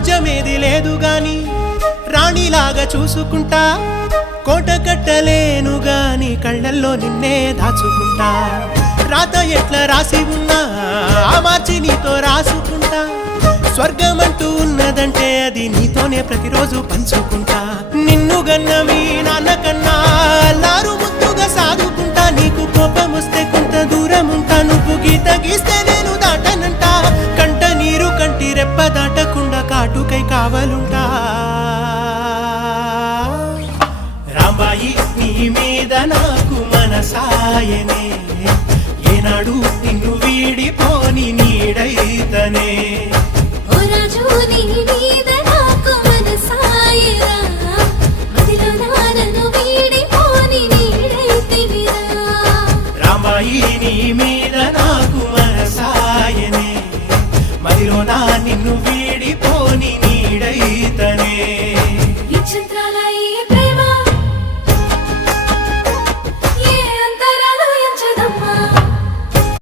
రాజ్యమేది లేదు గాని రాణిలాగా చూసుకుంటా కోట కట్టలేను గాని కళ్ళల్లో నిన్నే దాచుకుంటా రాత ఎట్లా రాసి ఉన్నా ఆ మార్చి నీతో రాసుకుంటా స్వర్గమంటూ ఉన్నదంటే అది నీతోనే ప్రతిరోజు పంచుకుంటా నిన్ను గన్న మీ నాన్న కన్నా లారు ముద్దుగా సాదుకుంటా నీకు కోపం వస్తే కొంత దూరం ఉంటా నువ్వు గీత గీస్తే నేను దాటనంట కంట నీరు కంటి రెప్ప దాటకుండా కాటుకై కావలుంటా రాంబాయి నీ మీద నాకు మనసాయనే ఏనాడు నిన్ను వీడిపోని నీడైతనే రాంబాయి నీ మీద నాకు మనసాయనే మదిలో నా నిన్ను వీడి